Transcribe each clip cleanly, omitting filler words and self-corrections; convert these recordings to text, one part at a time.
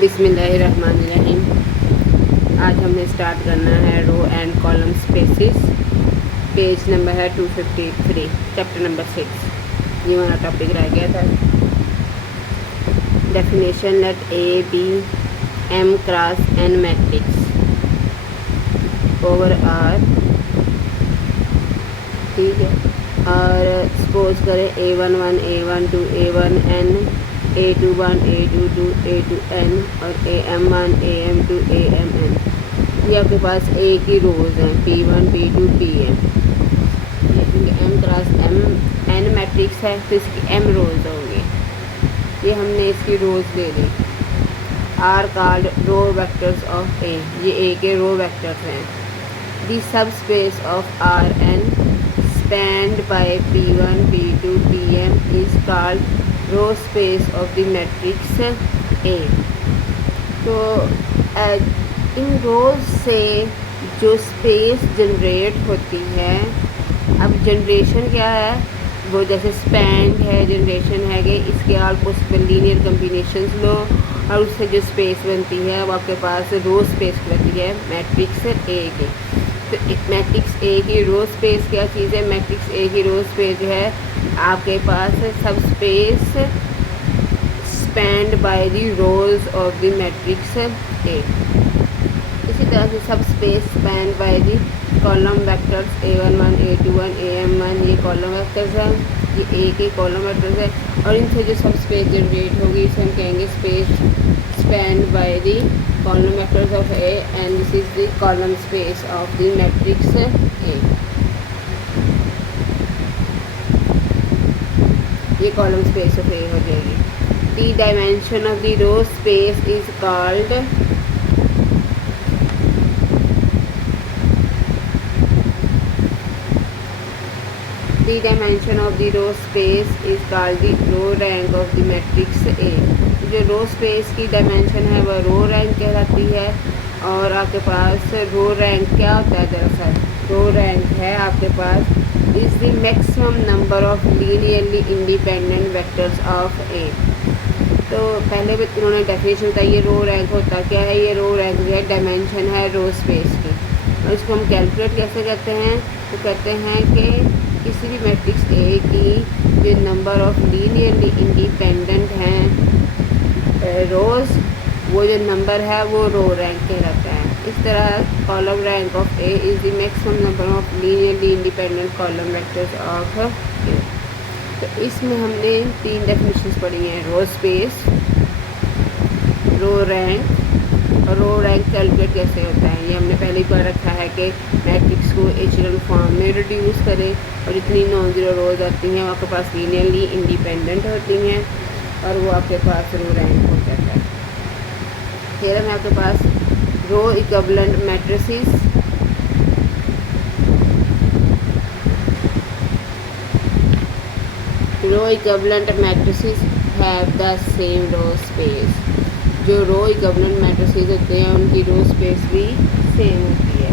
बिस्मिल्लाहिर्रहमानिर्रहीम। आज हमने स्टार्ट करना है row and column spaces. Page number है 253, चैप्टर नंबर 6। ये हमारा टॉपिक रह गया था। Definition, let A be M cross N matrix over R, ठीक है। और सपोज करें A11 A12 A1n A21 A22 A2n और AM1 AM2 AMn। ये आपके पास ए की रोज़ हैं P1 P2 Pm। ये क्योंकि M cross M n matrix है तो इसकी M रोज़ होंगी। ये हमने इसकी रोज़ ले ली। Are called row vectors of A, ये ए के रो वेक्टर्स हैं। The subspace of Rn spanned by P1 P2 Pm is called row space of the matrix A. तो इन रोज से जो स्पेस जनरेट होती है, अब जनरेशन क्या है, वो जैसे स्पैंड है, जनरेशन है कि इसके ऑल पॉसिबल लीनियर कम्बिनेशंस लो और उससे जो स्पेस बनती है वो आपके पास रो स्पेस रहती है मैट्रिक्स ए की। तो मैट्रिक्स ए की रो स्पेस क्या चीज़ है? मैट्रिक्स ए की रो स्पेस जो है आपके पास सब space spend by the rose of the matrix ए। इसी तरह से सब space spend by the column vectors A11 A21 AM1, ये कॉलम वेक्टर्स हैं, ये ए के कॉलम वेक्टर्स है। और इनसे जो सब स्पेस जनरेट होगी इसे हम कहेंगे space spanned by the column vectors of A, and this is the column space of the matrix A. ये column space of A हो जाएगी। The dimension of the row space is called the dimension of the row space is called the row rank of the matrix A। जो row space की dimension है वह रो rank कहलाती है। और आपके पास रो रैंक क्या होता है? दरअसल रो रैंक है आपके पास is the maximum number of linearly independent vectors of A. तो पहले भी उन्होंने डेफिनेशन बताई है रो रैंक होता क्या है। ये रो रैंक जो है डायमेंशन है रो स्पेस की। और इसको हम कैलकुलेट कैसे करते हैं? तो कहते हैं कि किसी भी मैट्रिक्स ए की जो नंबर ऑफ लीनियरली इंडिपेंडेंट हैं रोज़, वो जो नंबर है वो रो रैंक कहलाता है। इस तरह column rank of A is the maximum number of linearly independent column vectors of A. तो इसमें हमने 3 डेफिनेशंस पढ़ी हैं, रो स्पेस, रो रैंक और रो रैंक कैलकुलेट कैसे होता है। ये हमने पहले ही पढ़ रखा है कि मैट्रिक्स को एचेलॉन फॉर्म में रिड्यूस करें और जितनी नॉन ज़ीरो रोज आती हैं वो आपके पास लीनियरली इंडिपेंडेंट होती हैं और वो आपके पास रो रैंक हो जाता है। फिर हमें आपके पास row equivalent matrices, row equivalent matrices have the same row space. जो रो इक्विवेलेंट मैट्रिसेस होते हैं उनकी रो स्पेस भी सेम होती है।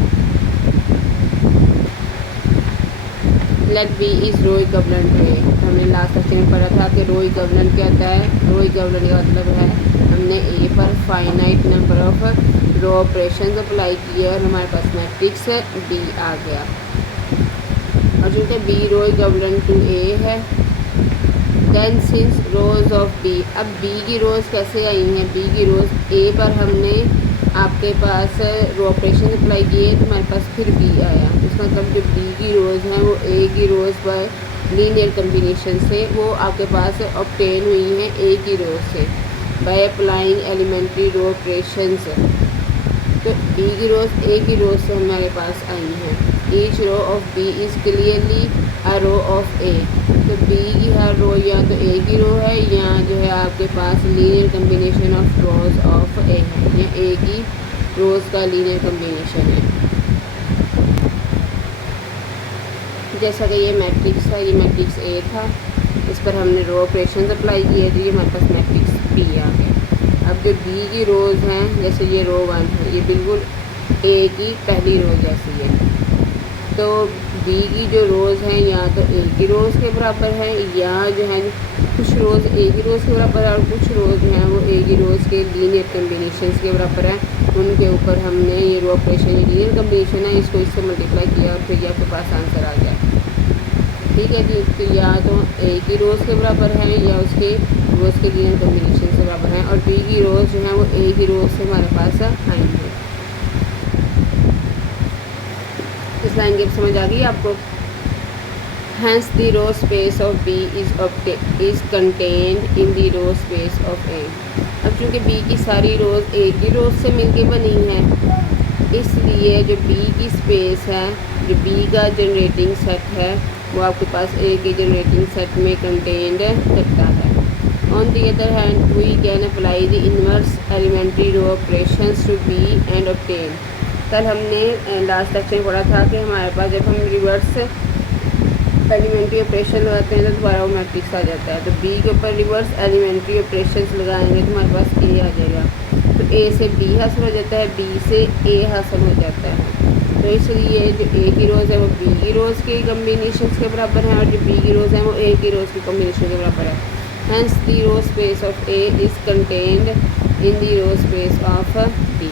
Let B is row equivalent A. हमने लास्ट सेक्शन में पढ़ा था कि रो इक्विवेलेंट क्या होता है। रो इक्विवेलेंट का मतलब है हमने ए पर finite number of row operations apply किए और हमारे पास मैट्रिक्स बी आ गया। और चूँकि B row equivalent to A है, then since rows of B, अब बी की रोज़ कैसे आई हैं? बी की रोज़ ए पर हमने आपके पास रो ऑपरेशन अप्लाई किए तो हमारे पास फिर बी आया। इसका मतलब जो बी की रोज़ हैं वो ए की रोज़ पर लीनियर कम्बिनेशन से वो आपके पास ऑब्टेन हुई हैं ए की रोज़ से by applying elementary row operations. तो बी की रोज़ ए की रोज़ से हमारे पास आई हैं। Each row of B is clearly a row of A. तो बी की हर रो या तो ए की रो है या जो है आपके पास linear combination of rows of A है, या ए की रोज़ का लीनियर कम्बिनेशन है। जैसा कि ये मैट्रिक्स है, ये मैट्रिक्स ए था, इस पर हमने रो ऑपरेशन अप्लाई किए तो ये हमारे पास मैट्रिक्स बी आ गया। अब जो बी की रोज़ हैं, जैसे ये रो 1 है, ये बिल्कुल ए की पहली रो जैसी है। तो बी की जो रोज़ हैं या तो ए की रोज़ के बराबर है या जो है कुछ रोज़ ए की रोज़ के बराबर है और कुछ रोज़ जो हैं वो ए की रोज़ रोज़ के लीनियर कम्बिनेशंस के बराबर है, उनके ऊपर हमने ये रो ऑपरेशन ये लीनियर कम्बिनेशन है इसको इससे मल्टीप्लाई किया और फिर ये आपके पास आंसर आ गया। ठीक है जी, तो या तो ए की रोज़ के बराबर है या उसके रोज़ के लीनियर कम्बिनेशन से बराबर हैं, और बी की रोज़ जो है वो ए की रोज़ से हमारे पास आएंगे। इस लाइन की समझ आ गई आपको। Hence the row space of B is contained in the row space of A। अब चूँकि B की सारी रोज़ A की रोज़ से मिलके बनी हैं, इसलिए जो B की स्पेस है, जो B का जनरेटिंग सेट है, वो आपके पास A के जनरेटिंग सेट में कंटेन्ड करता है। On the other hand, we can apply the inverse elementary row operations to B and obtain। कल हमने लास्ट लेक्चर में पढ़ा था कि हमारे पास जब हम रिवर्स एलिमेंट्री ऑपरेशन लगाते हैं तो दोबारा वो मैट्रिक्स आ जाता है। तो बी के ऊपर रिवर्स एलिमेंट्री ऑपरेशंस लगाएंगे तो हमारे पास ए आ जाएगा। तो ए से बी हासिल हो जाता है, बी से ए हासिल हो जाता है। तो इसलिए जो ए की रोज़ है वो बी की रोज़ के कम्बिनेशंस के बराबर है, और जो बी की रोज़ है वो ए की रोज़ के कम्बिनेशन के बराबर है। Hence the row space of A is contained in the row space of B।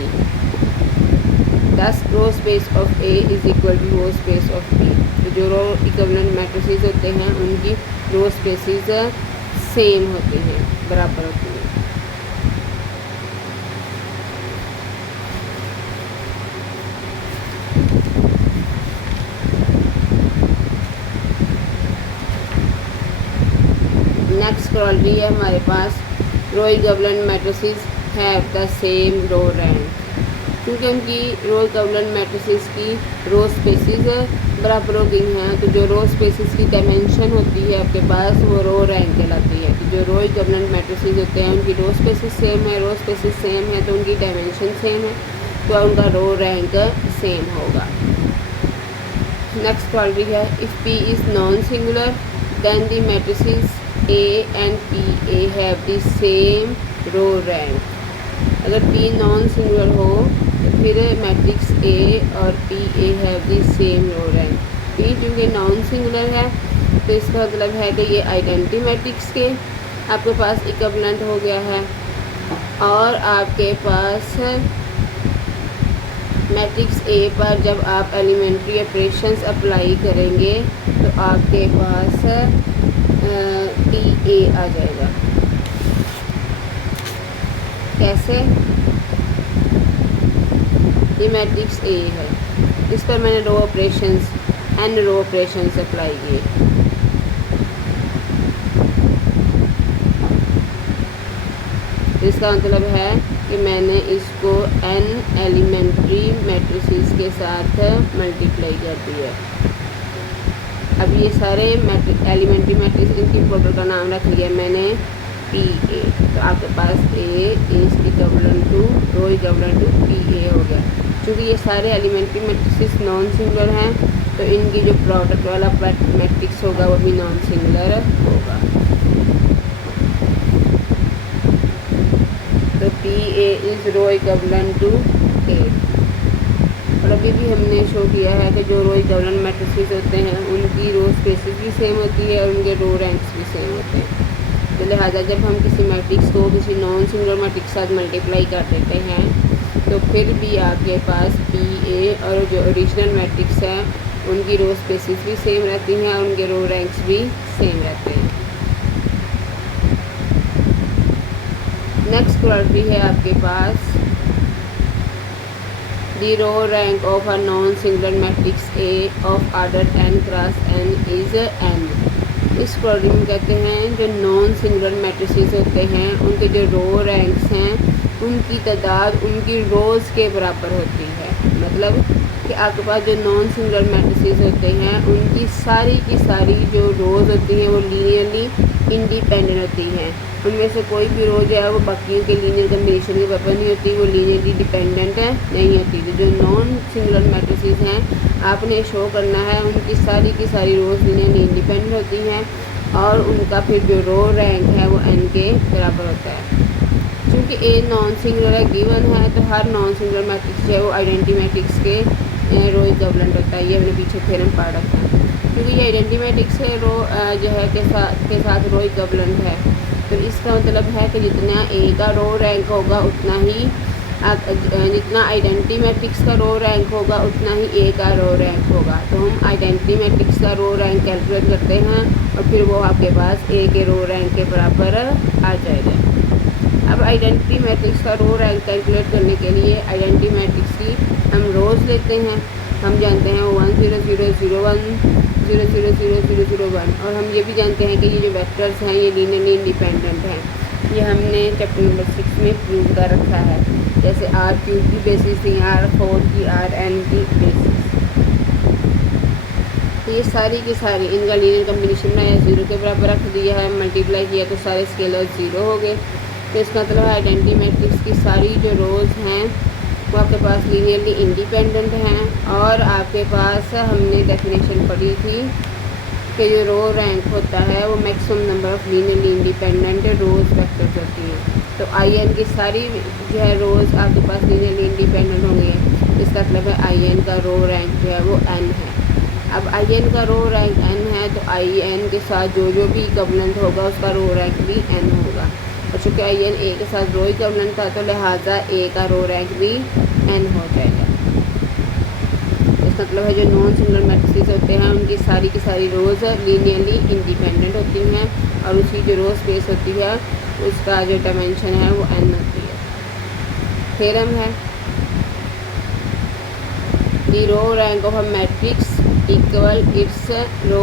Thus row space of A is equal to row space of B। तो जो रो इक्विवेलेंट मैट्रिसेस होते हैं उनकी रो स्पेसिस सेम होती हैं, बराबर होती हैं। नेक्स्ट क्वालिटी है हमारे पास row equivalent matrices have the same row rank. क्योंकि उनकी रो इक्विवेलेंट मैट्रिसेस की रो स्पेसिस बराबर हो गई हैं, तो जो रो स्पेसिस की डायमेंशन होती है आपके पास वो रो रैंक कहलाती है। तो जो रो इक्विवेलेंट मैट्रिसेस होते हैं उनकी रो स्पेसिस सेम है, रो स्पेसिस सेम है तो उनकी डायमेंशन सेम है, तो उनका रो रैंक सेम होगा। नेक्स्ट क्वालिटी है if P is non singular then the matrices A and P A have the same row rank. अगर पी नॉन सिंगुलर हो तो फिर मैट्रिक्स ए और P A have the same row rank. P चूँकि non singular है तो इसका मतलब है कि ये आइडेंटिटी मैट्रिक्स के आपके पास इक्विवेलेंट हो गया है, और आपके पास मैट्रिक्स ए पर जब आप एलिमेंट्री ऑपरेशंस अप्लाई करेंगे तो आपके पास पी ए आ जाएगा। कैसे? ये मैट्रिक्स ए है, इस पर मैंने रो ऑपरेशंस एन रो ऑपरेशंस अप्लाई किए। इसका मतलब है कि मैंने इसको एन एलिमेंट्री मैट्रिसेस के साथ मल्टीप्लाई कर दिया। अब ये सारे एलिमेंट्री मैट्रिक्स इनकी प्रोडक्ट का नाम रख लिया मैंने पी ए। तो आपके पास A is equivalent to row equivalent to P A हो गया। क्योंकि ये सारे एलिमेंट्री मैट्रिसेस नॉन सिंगुलर हैं तो इनकी जो प्रोडक्ट वाला मैट्रिक्स होगा वो भी नॉन सिंगुलर होगा। तो P A is row equivalent to A. और अभी भी हमने शो किया है कि जो रो इक्विवेलेंट मैट्रिसेस होते हैं उनकी रो स्पेसिस भी सेम होती है और उनके रो रैंक्स भी सेम होते हैं। तो लिहाजा जब हम किसी मैट्रिक्स को किसी नॉन सिंगुलर मैट्रिक्स के साथ मल्टीप्लाई कर देते हैं तो फिर भी आपके पास पी ए और जो ओरिजिनल मैट्रिक्स है उनकी रो स्पेसिस भी सेम रहती हैं और उनके रो रैंक्स भी सेम रहते हैं। नेक्स्ट क्वालिटी है आपके पास the row rank of a non singular matrix A of order n cross n is n। इस क्वालिटी में कहते हैं जो नॉन सिंगुलर मैट्रिसेस होते हैं उनके जो रो रैंक्स हैं उनकी तादाद उनकी रोज़ के बराबर होती है। मतलब कि आपके पास जो नॉन सिंगुलर मैट्रिसेस होते हैं उनकी सारी की सारी जो रोज़ होती हैं वो लीनियरली इंडिपेंडेंट होती हैं। उनमें से कोई भी रो जो है वो बाकियों के लीनियर कम्बिनेशन के बराबर नहीं होती, वो लीनियरली डिपेंडेंट नहीं होती। तो जो नॉन सिंगुलर मैट्रिसेस हैं आपने शो करना है उनकी सारी की सारी रोज़ लीनियरली इंडिपेंडेंट होती हैं और उनका फिर जो रो रैंक है वो n के बराबर होता है। क्योंकि ए नॉन सिंगुलर गिवन है तो हर नॉन सिंगुलर मैट्रिक्स जो है वो आइडेंटिटी मैट्रिक्स के रो इक्विवेलेंट होता है। ये हमने पीछे थ्योरम पढ़ रखा है। क्योंकि ये आइडेंटिटी मैट्रिक्स रो जो है के साथ रो इक्विवेलेंट है तो इसका मतलब है कि जितना ए का रो रैंक होगा उतना ही जितना आइडेंटिटी मैट्रिक्स का रो रैंक होगा उतना ही ए का रो रैंक होगा। तो हम आइडेंटिटी मैट्रिक्स का रो रैंक कैलकुलेट करते हैं और फिर वो आपके पास ए के रो रैंक के बराबर आ जाएगा। अब आइडेंटिटी मैट्रिक्स का रो रैंक कैलकुलेट करने के लिए आइडेंटिटी मैट्रिक्स की हम रोज़ लेते हैं। हम जानते हैं 1 0 0 0 1 0 0 0 0 0 1 और हम ये भी जानते हैं कि ये जो वेक्टर्स हैं ये लीनियरली इंडिपेंडेंट हैं। ये हमने चैप्टर नंबर 6 में प्रूव कर रखा है, जैसे R³ की बेसिस थी, R4 की, Rn की बेसिस। तो ये सारी की सारी इनका लीनियर कम्बिनेशन बनाया, 0 के बराबर रख दिया है, मल्टीप्लाई किया तो सारे स्केलर 0 हो गए। तो इसका मतलब है आइडेंटिटी मैट्रिक्स की सारी जो रोज़ हैं वो आपके पास लीनियरली इंडिपेंडेंट हैं। और आपके पास हमने डेफिनेशन पढ़ी थी कि जो रो रैंक होता है वो maximum number of linearly independent rows vectors होती हैं। तो IN की सारी जो है रोज़ आपके पास लीनियरली इंडिपेंडेंट होंगे। इसका मतलब है IN का रो रैंक जो है वो n है। अब IN का रो रैंक n है तो IN के साथ जो भी इक्विवेलेंट होगा उसका रो रैंक भी n होगा। और चूँकि IN A के साथ रो इक्विवेलेंट था तो लिहाजा A का रो रैंक भी n हो जाएगा। मतलब है जो नॉन सिंगल मैट्रिसेस होते हैं उनकी सारी की सारी रोज़ लीनियरली इंडिपेंडेंट होती हैं और उसकी जो रो स्पेस होती है उसका जो डायमेंशन है वो n होती है। थ्योरम है the row rank of a matrix equal its row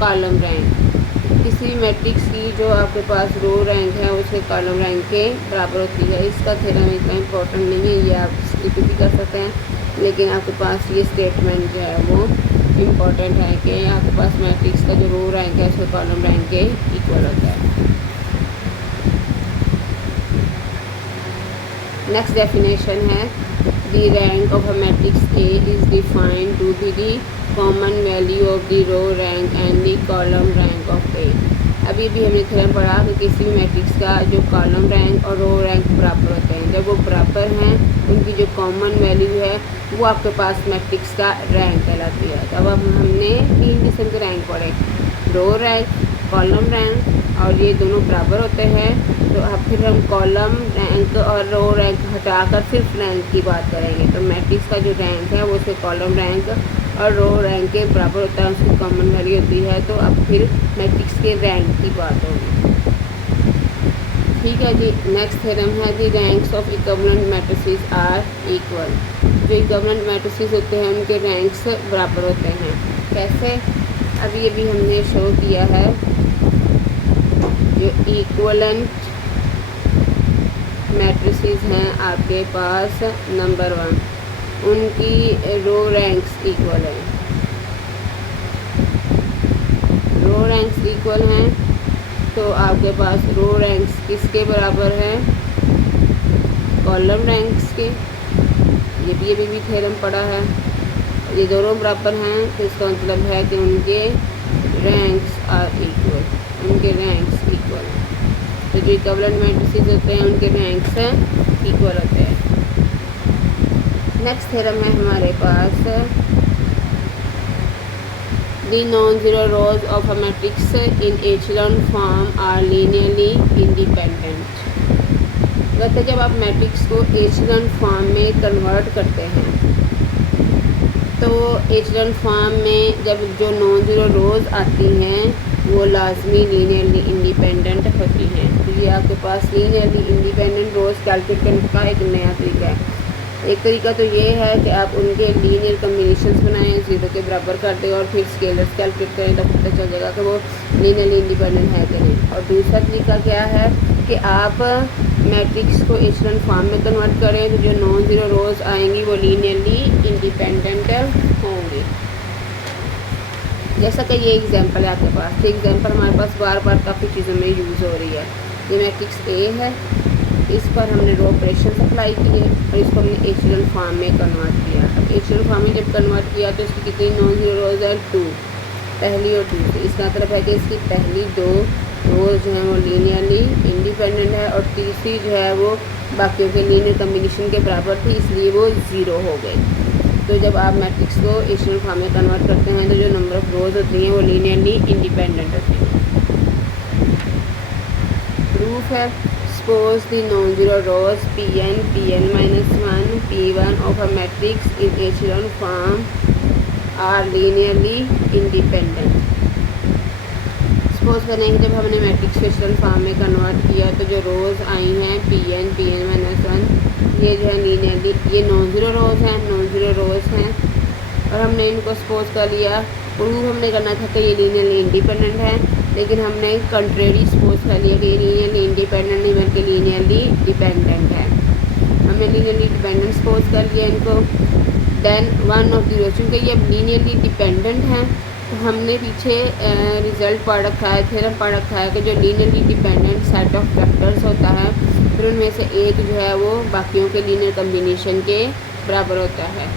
column rank. किसी भी मैट्रिक्स की जो आपके पास रो रैंक है उसके कॉलम रैंक के बराबर होती है। इसका थ्योरम इतना इम्पोर्टेंट नहीं है, ये आप स्किप भी कर सकते हैं, लेकिन आपके पास ये स्टेटमेंट जो है वो इम्पॉर्टेंट है कि आपके पास मैट्रिक्स का जो रो रैंक है उसके कॉलम रैंक के इक्वल होता है। नेक्स्ट डेफिनेशन है the rank of a matrix A is defined to be the common value of the row rank and the column rank of A. अभी भी हमने थ्योरम पढ़ा कि किसी भी मैट्रिक्स का जो कॉलम रैंक और रो रैंक बराबर होते हैं। जब वो बराबर हैं उनकी जो कॉमन वैल्यू है वो आपके पास मैट्रिक्स का रैंक कहलाती है। तब अब हमने 3 किस्म के रैंक पढ़े, रो रैंक, कॉलम रैंक, और ये दोनों बराबर होते हैं। तो अब फिर हम कॉलम रैंक और रो रैंक हटाकर सिर्फ रैंक की बात करेंगे। तो मैट्रिक्स का जो रैंक है वो उसके कॉलम रैंक और रो रैंक के बराबर होता है, उसकी कॉमन वैल्यू होती है। तो अब फिर मैट्रिक्स के रैंक की बात होगी। ठीक है जी। नेक्स्ट थ्योरम है the ranks of equivalent matrices are equal. जो इक्विवेलेंट मैट्रिसेस होते हैं उनके रैंक्स बराबर होते हैं। कैसे? अभी ये भी हमने शो किया है। जो इक्विवेलेंट मैट्रिसेस हैं आपके पास नंबर 1, उनकी रो रैंक्स इक्वल है। रो रैंक्स इक्वल हैं तो आपके पास रो रैंक्स किसके बराबर हैं? कॉलम रैंक्स के। ये भी अभी भी थ्योरम पड़ा है। ये दोनों बराबर हैं तो इसका मतलब है कि उनके रैंक्स आर इक्वल, उनके रैंक्स इक्वल हैं। तो जो इक्विवेलेंट मैट्रिसेस होते हैं उनके रैंक्स इक्वल होते हैं। नेक्स्ट थ्योरम है हमारे पास The non-zero rows of a matrix in echelon form are linearly independent। वैसे जब आप मैट्रिक्स को एचलन फॉर्म में कन्वर्ट करते हैं तो एचलन फॉर्म में जब जो नॉन ज़ीरो रोज़ आती हैं वो लाजमी लीनियरली इंडिपेंडेंट होती हैं। तो ये आपके पास लीनियरली इंडिपेंडेंट रोज़ कैलकुलेट करने का एक नया तरीका है। एक तरीका तो ये है कि आप उनके लीनियर कम्बिनेशंस बनाएं, 0 के बराबर कर दें और फिर स्केलर्स कैलकुलेट करें तो पता चल जाएगा कि वो लीनियरली इंडिपेंडेंट है कि नहीं। और दूसरा तरीका क्या है कि आप मैट्रिक्स को एचलन फॉर्म में कन्वर्ट करें तो जो नॉन ज़ीरो रोज़ आएंगी वो लीनियरली इंडिपेंडेंट होंगी। जैसा कि ये एग्जांपल है आपके पास। तो एग्जांपल हमारे पास बार बार काफ़ी चीज़ों में यूज़ हो रही है। ये मैट्रिक्स ए है, इस पर हमने रो ऑपरेशन अप्लाई किए और इसको हमने एचलन फॉर्म में कन्वर्ट किया। अब एचलन फॉर्म में जब कन्वर्ट किया तो इसकी कितनी नॉन ज़ीरो रोज़ है? 2, पहली और दूसरी। इसका मतलब है कि इसकी पहली 2 रोज़ जो हैं वो लीनियरली इंडिपेंडेंट है और तीसरी जो है वो बाकियों के लीनियर कम्बिनेशन के बराबर थी, इसलिए वो 0 हो गई। तो जब आप मैट्रिक्स को एचलन फॉर्म में कन्वर्ट करते हैं तो जो नंबर ऑफ़ रोज़ होती हैं वो लीनियरली इंडिपेंडेंट होती हैं। प्रूव प्रूफ है। Suppose the non zero rows Pn minus one P1 of a matrix in echelon form are linearly independent. Suppose करें कि जब हमने मैट्रिक्स को एचेलॉन फॉर्म में कन्वर्ट किया तो जो रोज़ आई हैं Pn माइनस वन, ये जो है लीनियरली, ये नॉन ज़ीरो रोज़ हैं और हमने इनको सपोज कर लिया। प्रूव हमने करना था कि ये लीनियरली इंडिपेंडेंट है, लेकिन हमने कंट्रेरी सपोज कर लिया कि ये लीनियरली इंडिपेंडेंट नहीं बल्कि लीनियरली डिपेंडेंट है। हमने लीनियरली डिपेंडेंट सपोज कर लिया इनको। देन वन ऑफ द रोज, चूँकि ये लीनियरली डिपेंडेंट हैं तो हमने पीछे रिज़ल्ट पढ़ रखा है, थ्योरम पढ़ रखा है कि जो linearly dependent set of vectors होता है फिर उनमें से एक जो है वो बाकियों के लीनियर कम्बिनेशन के बराबर होता है।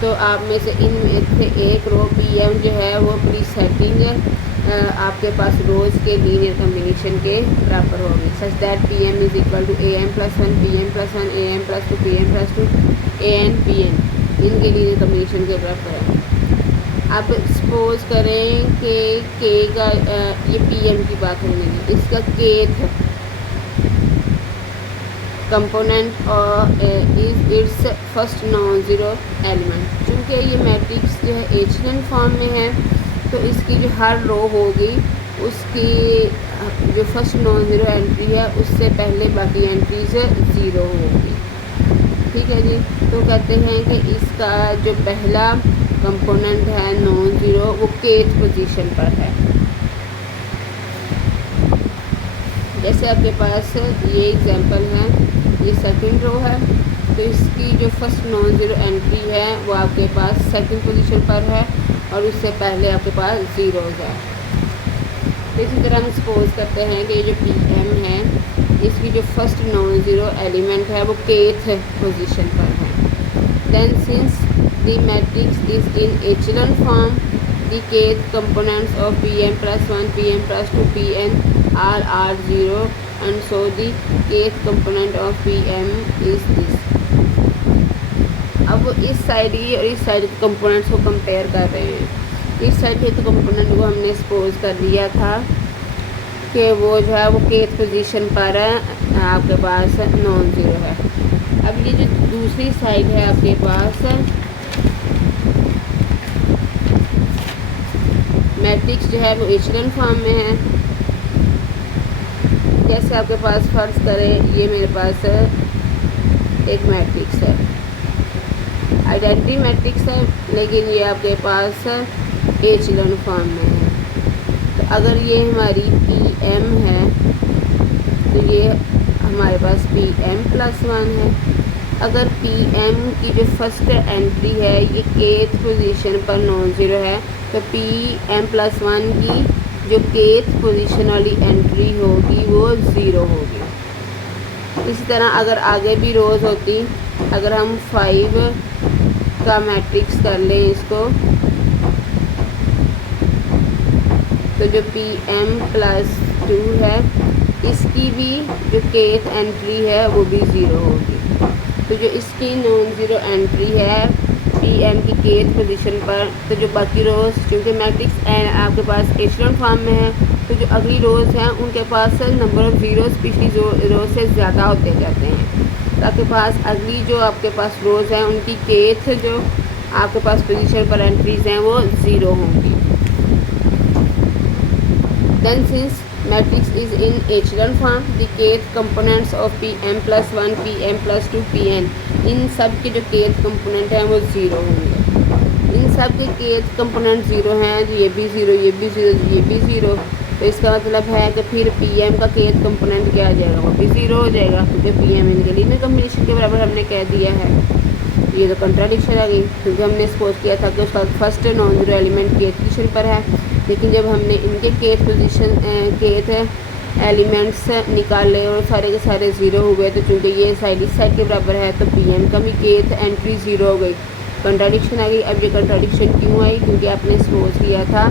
तो आप में से इनमें से एक रो Pm जो है वो प्री सेटिंग आपके पास रोज़ के लीनियर कम्बिनेशन के बराबर होगी, such that Pm is equal to Am plus one Pm plus one Am plus two Pm plus two An Pn, इनके लीनियर कम्बिनेशन के बराबर है। अब सपोज करें कि K का ये Pm की बात होने लगी, इसका kth कंपोनेंट और is it's first non zero element. चूँकि ये मैट्रिक्स जो है एचेलॉन फॉर्म में है तो इसकी जो हर रो होगी उसकी जो फर्स्ट नॉन ज़ीरो एंट्री है उससे पहले बाकी एंट्रीज ज़ीरो होगी। ठीक है जी। तो कहते हैं कि इसका जो पहला कंपोनेंट है नॉन ज़ीरो वो kth पोजीशन पर है। जैसे आपके पास ये एग्जांपल है, ये सेकंड रो है तो इसकी जो फर्स्ट नॉन ज़ीरो एंट्री है वो आपके पास सेकंड पोजीशन पर है और उससे पहले आपके पास ज़ीरोज़ है। तो इसी तरह हम सपोज करते हैं कि ये जो Pm है इसकी जो फर्स्ट नॉन ज़ीरो एलिमेंट है वो kth पोजीशन पर है। Then since the matrix is in echelon form the kth components of Pm plus one Pm plus two Pn are zero and so the kth component of Pm is this। अब वो इस side की और इस side के components को compare कर रहे हैं। इस साइड के कंपोनेंट को हमने सपोज कर लिया था कि वो जो है वो kth पोजीशन पर है, आपके पास नॉन ज़ीरो है। अब ये जो दूसरी साइड है आपके पास मैट्रिक्स जो है वो एचेलॉन फॉर्म में है। जैसे आपके पास फ़र्ज़ करें ये मेरे पास एक मैट्रिक्स है, आइडेंटिटी मैट्रिक्स है, लेकिन ये आपके पास एचेलॉन फॉर्म में है। तो अगर ये हमारी Pm है तो ये हमारे पास Pm प्लस वन है। अगर Pm की जो फर्स्ट एंट्री है ये kth पोजीशन पर नॉन ज़ीरो है तो Pm प्लस वन की जो kth पोजीशन वाली एंट्री होगी वो ज़ीरो होगी। इसी तरह अगर आगे भी रोज़ होती, अगर हम 5 का मैट्रिक्स कर लें इसको तो जो Pm प्लस टू है इसकी भी जो kth एंट्री है वो भी ज़ीरो होगी। तो जो इसकी नॉन ज़ीरो एंट्री है Pm की kth पोजीशन पर, तो जो बाकी रोज़ क्योंकि मैट्रिक्स आपके पास एचेलॉन फॉर्म में है तो जो अगली रोज़ हैं उनके पास नंबर ऑफ़ ज़ीरोज़ पिछली रोज़ से ज़्यादा होते जाते हैं। तो आपके पास अगली जो आपके पास रोज़ हैं उनकी kth जो आपके पास पोजीशन पर एंट्रीज़ हैं वो ज़ीरो होंगी। Then since matrix is in echelon form the kth components of Pm plus one Pm plus two Pn, इन सब के जो kth कंपोनेंट हैं वो ज़ीरो होंगे। इन सब के kth कंपोनेंट ज़ीरो हैं, तो ये भी ज़ीरो, ये भी ज़ीरो, ये भी ज़ीरो। तो इसका मतलब है कि फिर Pm का kth कंपोनेंट क्या आ जाएगा, वो भी ज़ीरो हो जाएगा क्योंकि Pm इनके लीनियर कम्बिनेशन के बराबर हमने कह दिया है। ये तो कंट्राडिक्शन आ गई क्योंकि हमने सपोज किया था कि उसका first non zero element kth position पर है, लेकिन जब हमने इनके kth एलिमेंट्स निकाले और सारे के सारे ज़ीरो हुए तो चूँकि ये साइड इस साइड के बराबर है तो Pm का भी kth एंट्री ज़ीरो हो गई, कंट्राडिक्शन आ गई। अब ये कंट्राडिक्शन क्यों आई, क्योंकि आपने सपोज किया था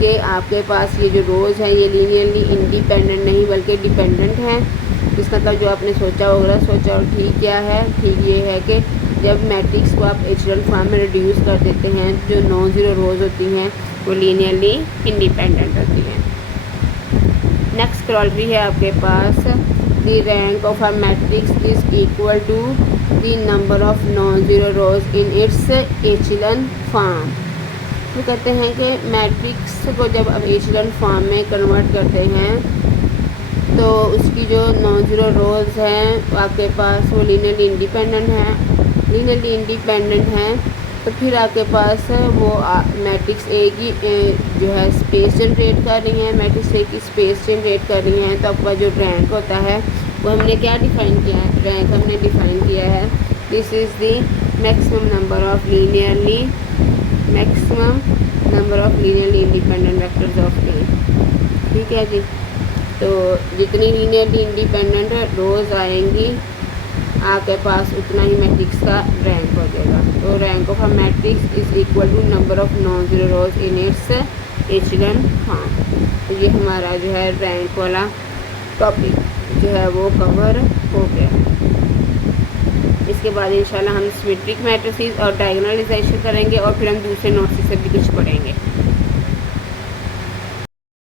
कि आपके पास ये जो रोज़ हैं ये लीनियरली इंडिपेंडेंट नहीं बल्कि डिपेंडेंट हैं। इसका मतलब जो आपने सोचा होगा, सोचा और ठीक क्या है, ठीक ये है कि जब मैट्रिक्स को आप एचेलॉन फॉर्म में रिड्यूस कर देते हैं जो नॉन ज़ीरो रोज़ होती हैं वो लीनियरली इंडिपेंडेंट होती हैं। नेक्स्ट corollary है आपके पास the rank of a matrix is equal to the number of non-zero rows in its echelon form। तो कहते हैं कि मैट्रिक्स को जब अब एचेलॉन फॉर्म में कन्वर्ट करते हैं तो उसकी जो नॉन ज़ीरो रोज़ हैं आपके पास वो लीनियरली इंडिपेंडेंट हैं। तो फिर आपके पास वो मैट्रिक्स ए की जो है स्पेस जनरेट कर रही हैं, मैट्रिक्स ए की स्पेस जनरेट कर रही हैं। तो आपका जो रैंक होता है वो हमने क्या डिफ़ाइन किया है, रैंक हमने डिफ़ाइन किया है this is the maximum number of linearly independent vectors of A. ठीक है जी। तो जितनी लीनियरली इंडिपेंडेंट रोज़ आएंगी आपके पास उतना ही मैट्रिक्स का रैंक हो जाएगा। तो rank of a matrix is equal to number of non zero rows in its echelon form. तो ये हमारा जो है रैंक वाला टॉपिक जो है वो कवर हो गया है। इसके बाद इंशाल्लाह हम सिमेट्रिक मैट्रिसेस और डायगोनलाइजेशन करेंगे और फिर हम दूसरे नोट्स से भी कुछ पढ़ेंगे।